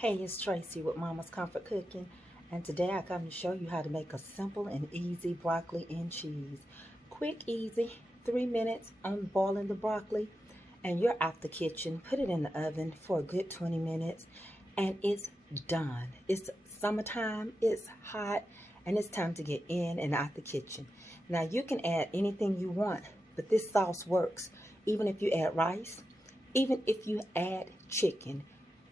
Hey, it's Tracy with Mama's Comfort Cooking, and today I come to show you how to make a simple and easy broccoli and cheese. Quick, easy, 3 minutes on boiling the broccoli, and you're out the kitchen. Put it in the oven for a good 20 minutes, and it's done. It's summertime, it's hot, and it's time to get in and out the kitchen. Now, you can add anything you want, but this sauce works. Even if you add rice, even if you add chicken.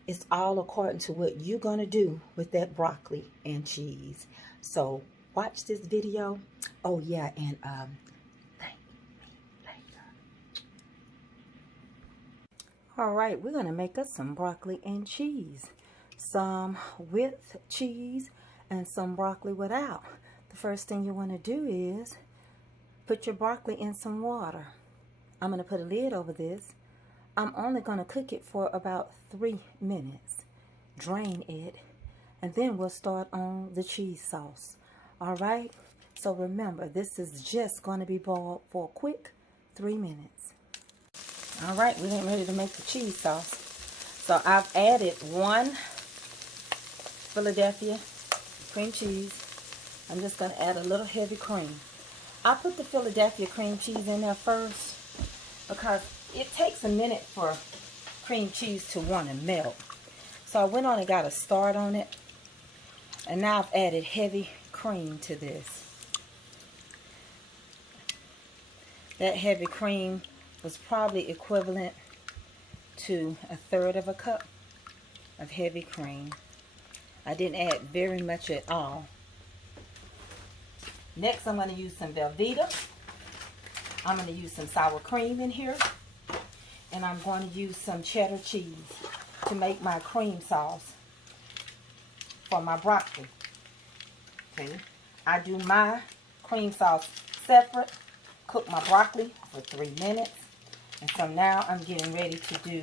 It's all according to what you're going to do with that broccoli and cheese. So watch this video. Oh yeah, and thank me later. All right, we're going to make us some broccoli and cheese. Some with cheese and some broccoli without. The first thing you want to do is put your broccoli in some water. I'm going to put a lid over this. I'm only going to cook it for about 3 minutes. Drain it, and then we'll start on the cheese sauce. All right? So remember, this is just going to be boiled for a quick 3 minutes. All right, we're getting ready to make the cheese sauce. So I've added 1 Philadelphia cream cheese. I'm just going to add a little heavy cream. I put the Philadelphia cream cheese in there first because it takes a minute for cream cheese to want to melt. So I went on and got a start on it. And now I've added heavy cream to this. That heavy cream was probably equivalent to 1/3 of a cup of heavy cream. I didn't add very much at all. Next, I'm going to use some Velveeta. I'm going to use some sour cream in here. And I'm going to use some cheddar cheese to make my cream sauce for my broccoli. Okay, I do my cream sauce separate, cook my broccoli for 3 minutes, and so now I'm getting ready to do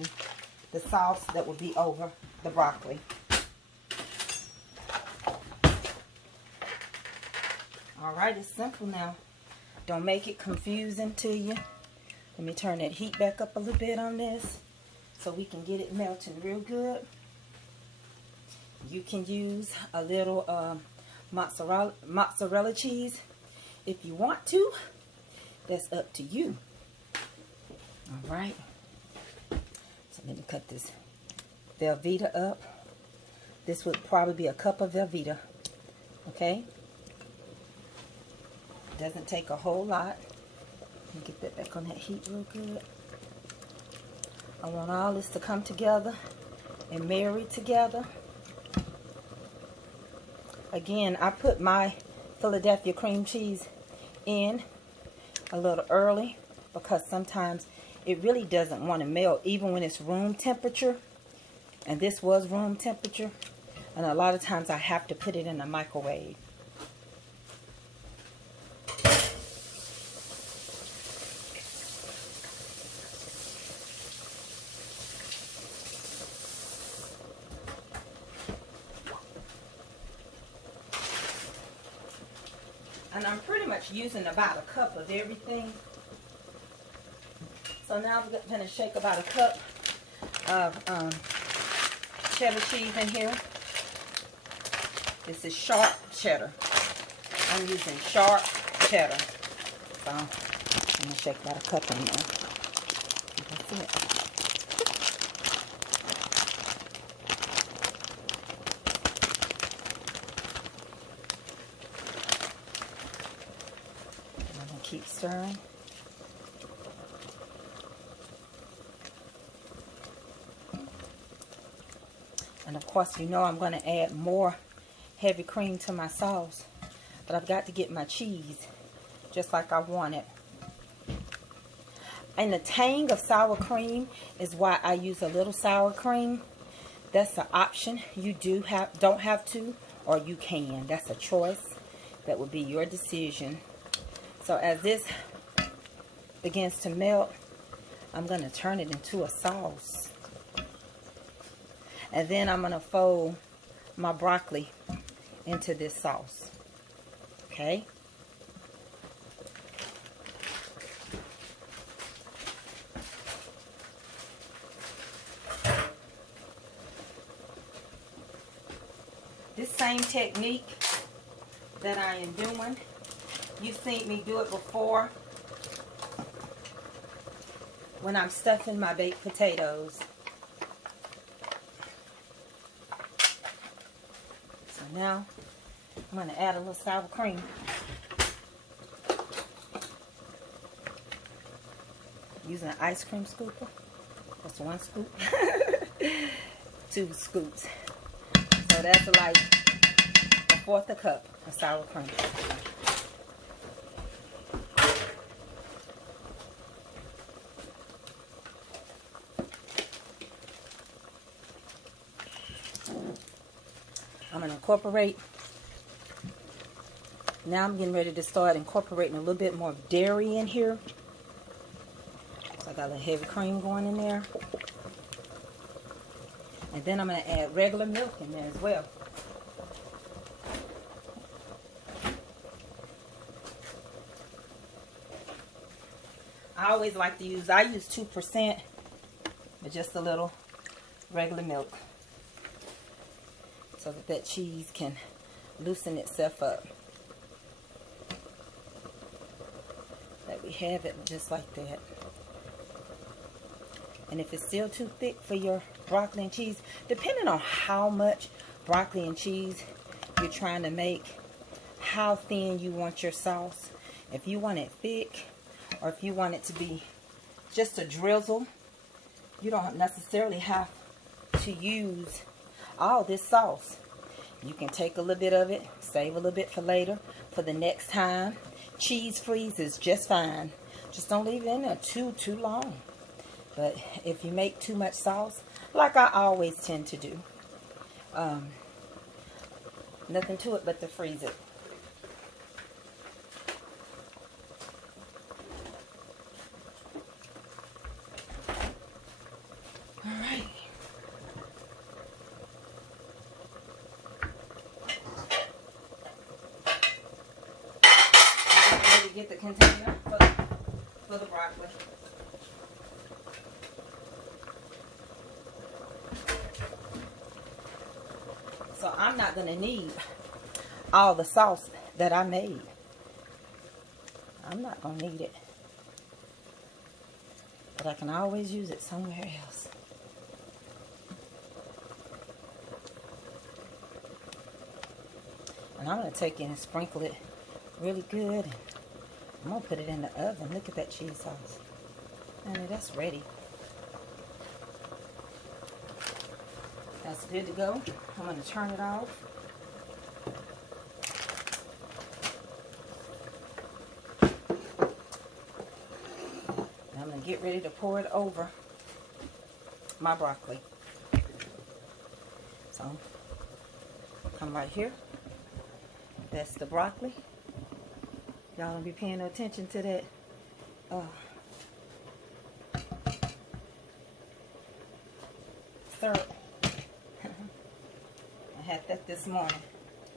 the sauce that will be over the broccoli. Alright, it's simple now. Don't make it confusing to you. Let me turn that heat back up a little bit on this so we can get it melting real good. You can use a little mozzarella cheese if you want to. That's up to you. All right. So let me cut this Velveeta up. This would probably be a cup of Velveeta. Okay. Doesn't take a whole lot. Get that back on that heat real good. I want all this to come together and marry together. Again, I put my Philadelphia cream cheese in a little early because sometimes it really doesn't want to melt even when it's room temperature. And this was room temperature. And a lot of times I have to put it in the microwave. And I'm pretty much using about a cup of everything. So now I'm going to shake about a cup of cheddar cheese in here. This is sharp cheddar. I'm using sharp cheddar. So I'm going to shake about a cup in there. That's it. Keep stirring. And of course, you know I'm going to add more heavy cream to my sauce. But I've got to get my cheese just like I want it. And the tang of sour cream is why I use a little sour cream. That's an option. You don't have to, or you can. That's a choice. That would be your decision. So as this begins to melt, I'm going to turn it into a sauce. And then I'm going to fold my broccoli into this sauce. Okay? This same technique that I am doing, you've seen me do it before when I'm stuffing my baked potatoes. So now I'm going to add a little sour cream. Using an ice cream scooper. That's 1 scoop. 2 scoops. So that's like 1/4 cup of sour cream. I'm going to incorporate. Now I'm getting ready to start incorporating a little bit more dairy in here. So I got a little heavy cream going in there. And then I'm going to add regular milk in there as well. I always like to use, I use 2%, but just a little regular milk. So that that cheese can loosen itself up. That we have it just like that. And if it's still too thick for your broccoli and cheese, depending on how much broccoli and cheese you're trying to make, how thin you want your sauce. If you want it thick, or if you want it to be just a drizzle, you don't necessarily have to use all this sauce. You can take a little bit of it, save a little bit for later, for the next time. Cheese freeze is just fine. Just don't leave it in there too long. But if you make too much sauce, like I always tend to do, nothing to it but to freeze it. All right. I'm ready to get the container for the broccoli. So I'm not going to need all the sauce that I made. I'm not going to need it. But I can always use it somewhere else. And I'm going to take it and sprinkle it really good. I'm going to put it in the oven. Look at that cheese sauce. And that's ready. That's good to go. I'm going to turn it off. And I'm going to get ready to pour it over my broccoli. So, come right here. That's the broccoli. Y'all don't be paying no attention to that. Syrup. I had that this morning.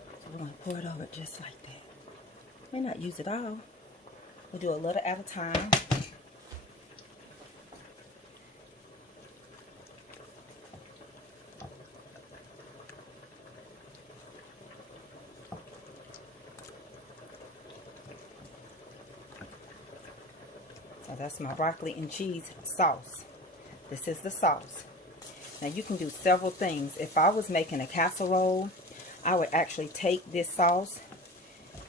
So we're going to pour it over just like that. May not use it all. We'll do a little at a time. So that's my broccoli and cheese sauce. This is the sauce. Now you can do several things. If I was making a casserole, I would actually take this sauce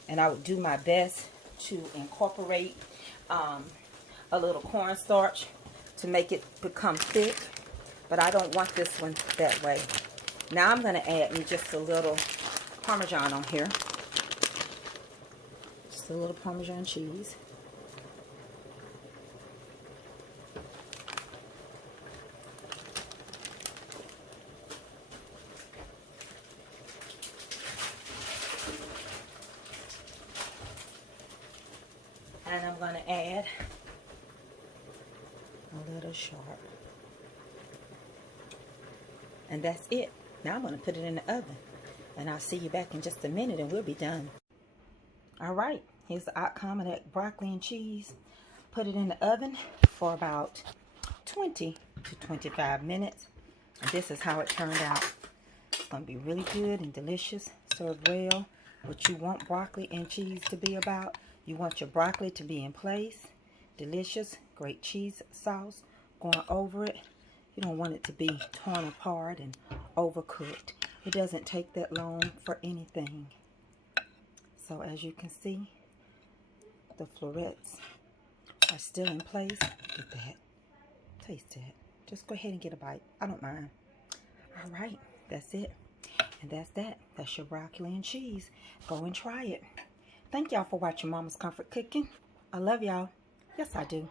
and I would do my best to incorporate a little cornstarch to make it become thick. But I don't want this one that way. Now I'm going to add me just a little Parmesan on here. Just a little Parmesan cheese. And I'm going to add a little sharp. And that's it. Now I'm going to put it in the oven. And I'll see you back in just a minute and we'll be done. Alright, here's the outcome of that broccoli and cheese. Put it in the oven for about 20 to 25 minutes. And this is how it turned out. going to be really good and delicious, served well. What you want broccoli and cheese to be about, you want your broccoli to be in place, delicious, great cheese sauce going over it. You don't want it to be torn apart and overcooked. It doesn't take that long for anything. So as you can see, the florets are still in place. Look at that. Taste it. Just go ahead and get a bite. I don't mind. All right, that's it. And that's that. That's your broccoli and cheese. Go and try it. Thank y'all for watching Mama's Comfort Cooking. I love y'all. Yes, I do.